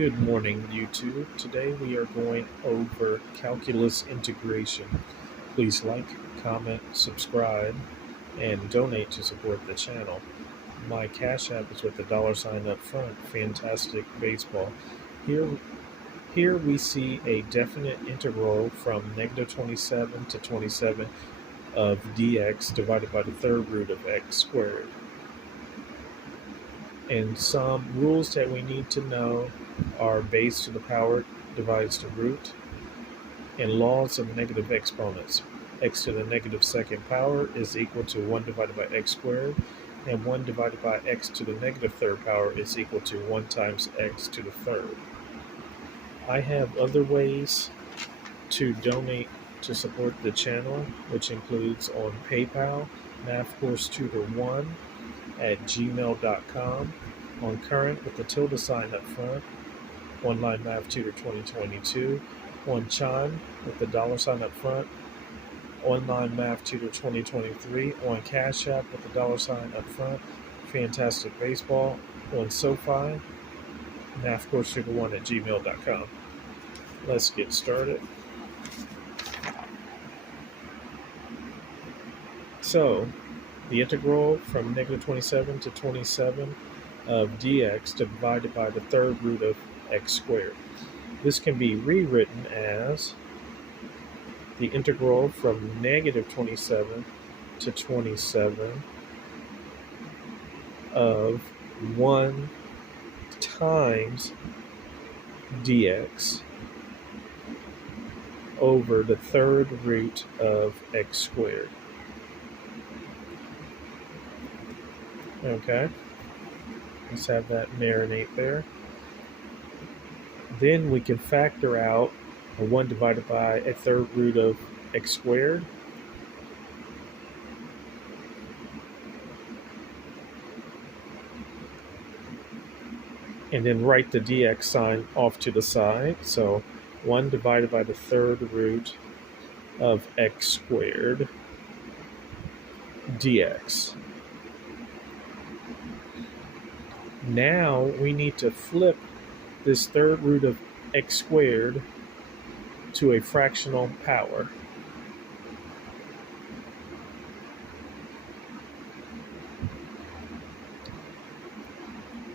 Good morning, YouTube. Today we are going over calculus integration. Please like, comment, subscribe, and donate to support the channel. My Cash App is with the $sign up front, Fantastic Baseball. Here we see a definite integral from -27 to 27 of dx divided by the third root of x squared. And some rules that we need to know are base to the power divides the root, and laws of negative exponents. X to the negative second power is equal to 1 divided by x squared, and 1 divided by x to the negative third power is equal to 1 times x to the third. I have other ways to donate to support the channel, which includes on PayPal, mathcoursetutor1@gmail.com, on Current with the tilde sign up front, Online Math Tutor 2022, on Chime with the $sign up front, Online Math Tutor 2023, on Cash App with the $sign up front, Fantastic Baseball, on SOFI, mathcoursetutor1@gmail.com. Let's get started. So, the integral from -27 to 27 of dx divided by the third root of x squared. This can be rewritten as the integral from -27 to 27 of 1 times dx over the third root of x squared. Okay, let's have that marinate there. Then we can factor out a 1 divided by a third root of x squared. And then write the dx sign off to the side. So 1 divided by the third root of x squared dx. Now we need to flip this third root of x squared to a fractional power.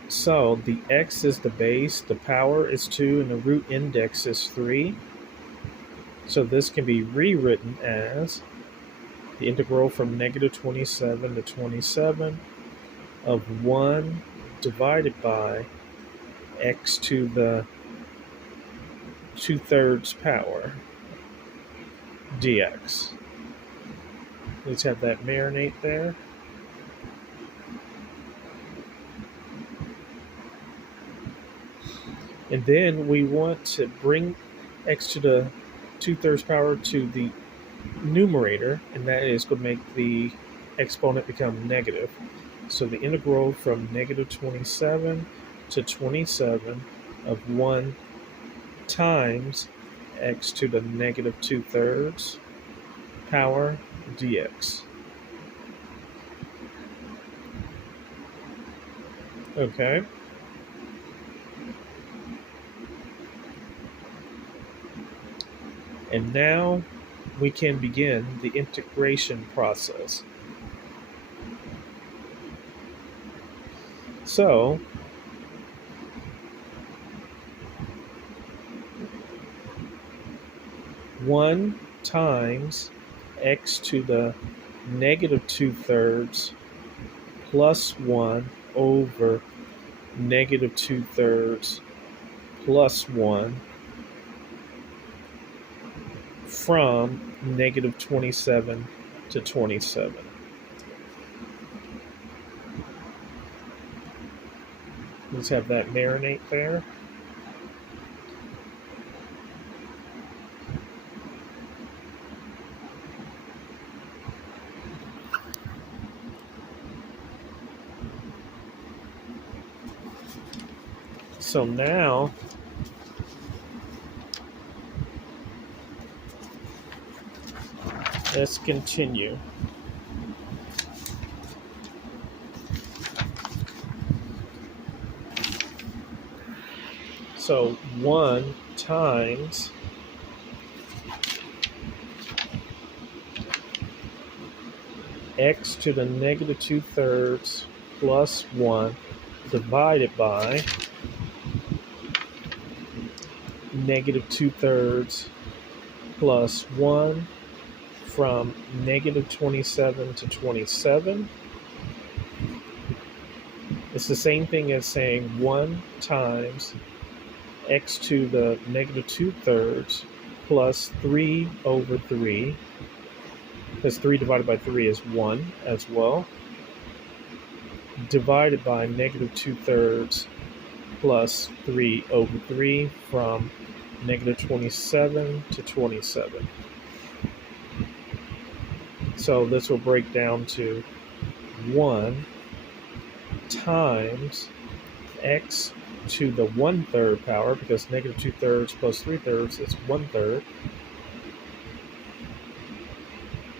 So the x is the base, the power is 2, and the root index is 3. So this can be rewritten as the integral from -27 to 27 of 1 divided by x to the 2/3 power dx. Let's have that marinate there. And then we want to bring x to the 2/3 power to the numerator, and that is going to make the exponent become negative. So the integral from -27 to 27 of 1 times x to the negative 2/3 power dx. Okay. And now we can begin the integration process. So, one times x to the negative 2/3 plus 1 over negative 2/3 plus 1 from -27 to 27. Let's have that marinate there. So now let's continue. So 1 times x to the negative 2/3 plus 1 divided by negative 2/3 plus 1 from negative 27 to 27. It's the same thing as saying 1 times x to the negative 2/3 plus 3 over 3, because 3 divided by 3 is 1 as well, divided by negative 2/3 plus 3 over 3 from negative 27 to 27. So this will break down to 1 times x to the 1/3 power, because negative 2/3 plus 3/3 is 1/3,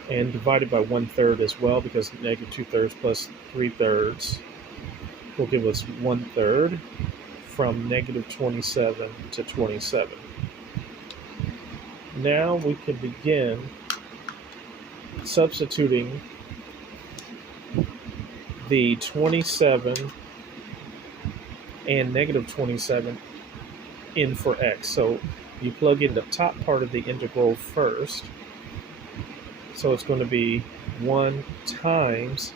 and divided by 1/3 as well, because negative 2/3 plus 3/3 will give us 1/3 from negative 27 to 27. Now we can begin substituting the 27 and negative 27 in for x. So you plug in the top part of the integral first. So it's going to be 1 times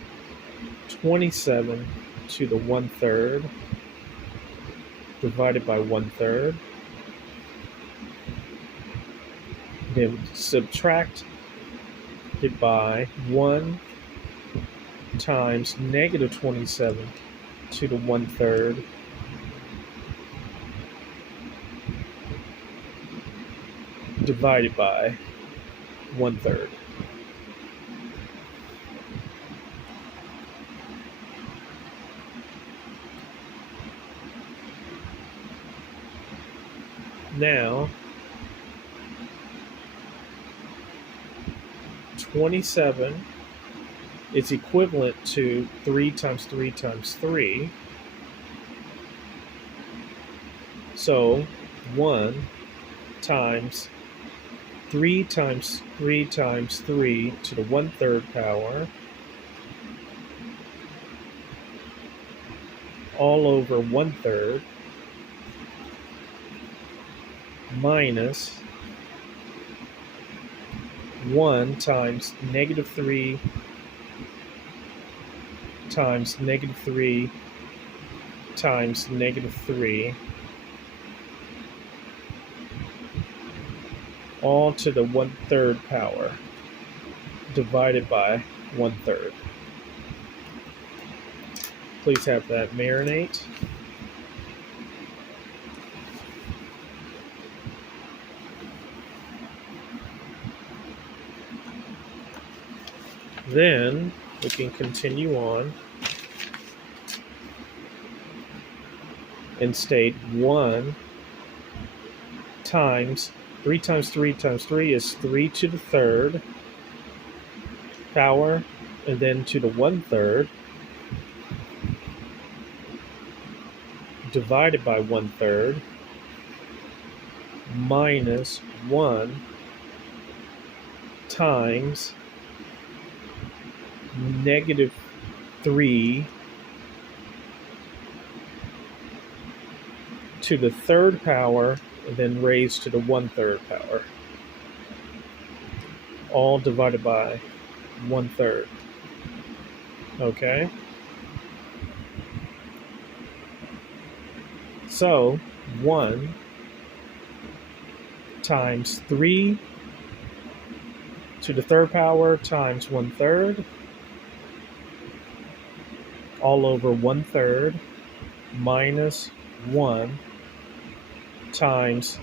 27 to the 1/3 divided by 1/3. Then subtract it by 1 times negative 27 to the 1/3 divided by 1/3. Now, 27 is equivalent to 3 times 3 times 3. So 1 times 3 times 3 times 3 to the 1/3 power all over 1/3 minus 1 times negative 3 times negative 3 times negative 3 all to the 1/3 power divided by 1/3. Please have that marinate. Then we can continue on and state 1 times 3 times 3 times 3 is 3 to the 3rd power, and then to the 1/3 divided by 1/3 minus 1 times negative 3 to the 3rd power, and then raised to the 1/3 power, all divided by 1/3. Okay? So 1 times 3 to the 3rd power times 1/3 all over 1/3 minus 1 times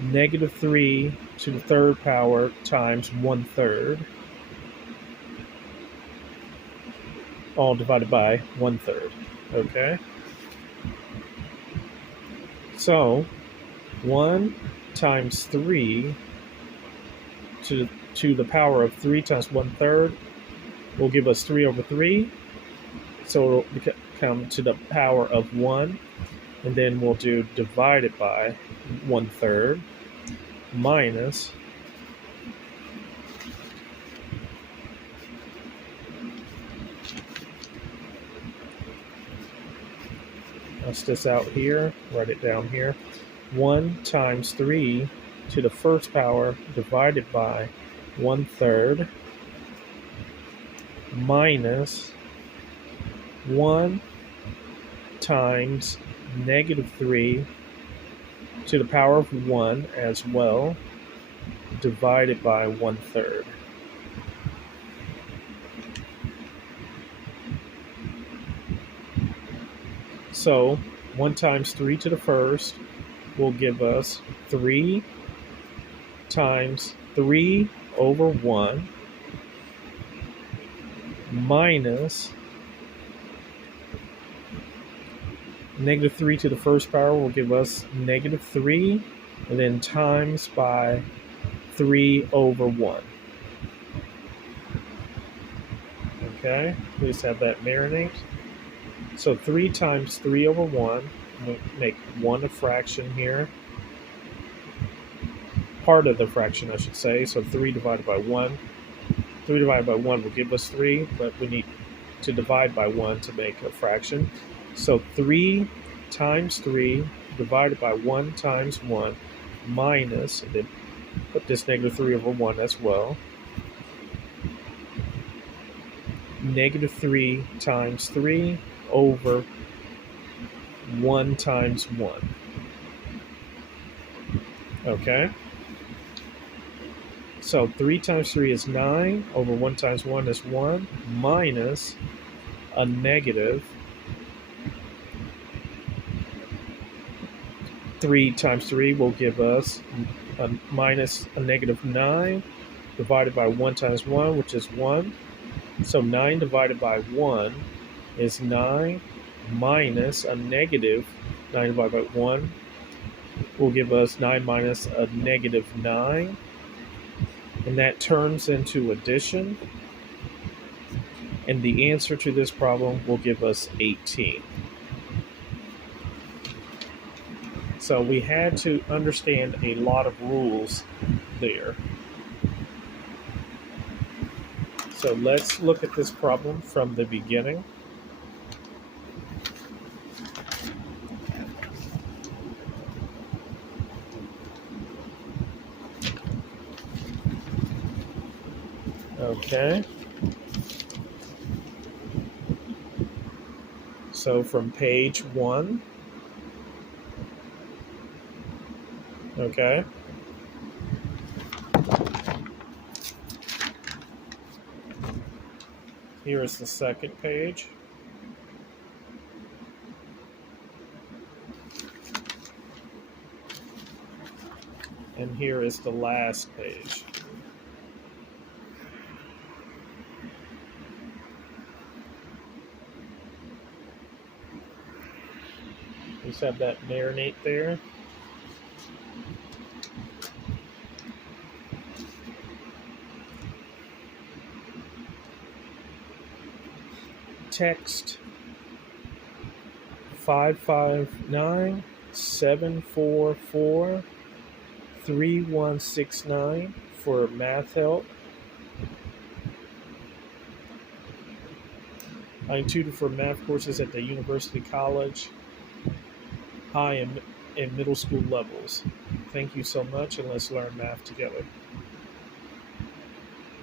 negative 3 to the 3rd power times 1/3 all divided by 1/3. Okay? So 1 times 3 to the power of 3 times 1/3 will give us 3 over 3. So it'll come to the power of 1 And then we'll do divided by 1/3 minus Let's this out here, write it down here. 1 times 3 to the first power divided by 1/3 minus 1 times -3 to the power of 1 as well, divided by 1/3. So 1 times 3 to the first will give us 3 times 3 over 1 minus -3 to the first power will give us -3, and then times by 3 over 1. Okay, please have that marinate. So 3 times 3 over 1, we'll make 1 a fraction here. Part of the fraction, I should say. So 3 divided by 1. 3 divided by 1 will give us 3, but we need to divide by 1 to make a fraction. So 3 times 3 divided by 1 times 1 minus, and then put this -3 over 1 as well. -3 times 3 over 1 times 1. Okay? So 3 times 3 is 9, over 1 times 1 is 1, minus a negative 3 times 3 will give us a minus a -9 divided by 1 times 1, which is 1. So 9 divided by 1 is 9 minus a negative 9 divided by 1 will give us 9 minus a -9. And that turns into addition. And the answer to this problem will give us 18. So we had to understand a lot of rules there. So let's look at this problem from the beginning. Okay. So from page 1. Okay. Here is the second page. And here is the last page. Just have that marinate there. Text 559-744-3169 for math help. I tutor for math courses at the University College, high and middle school levels. Thank you so much, and let's learn math together.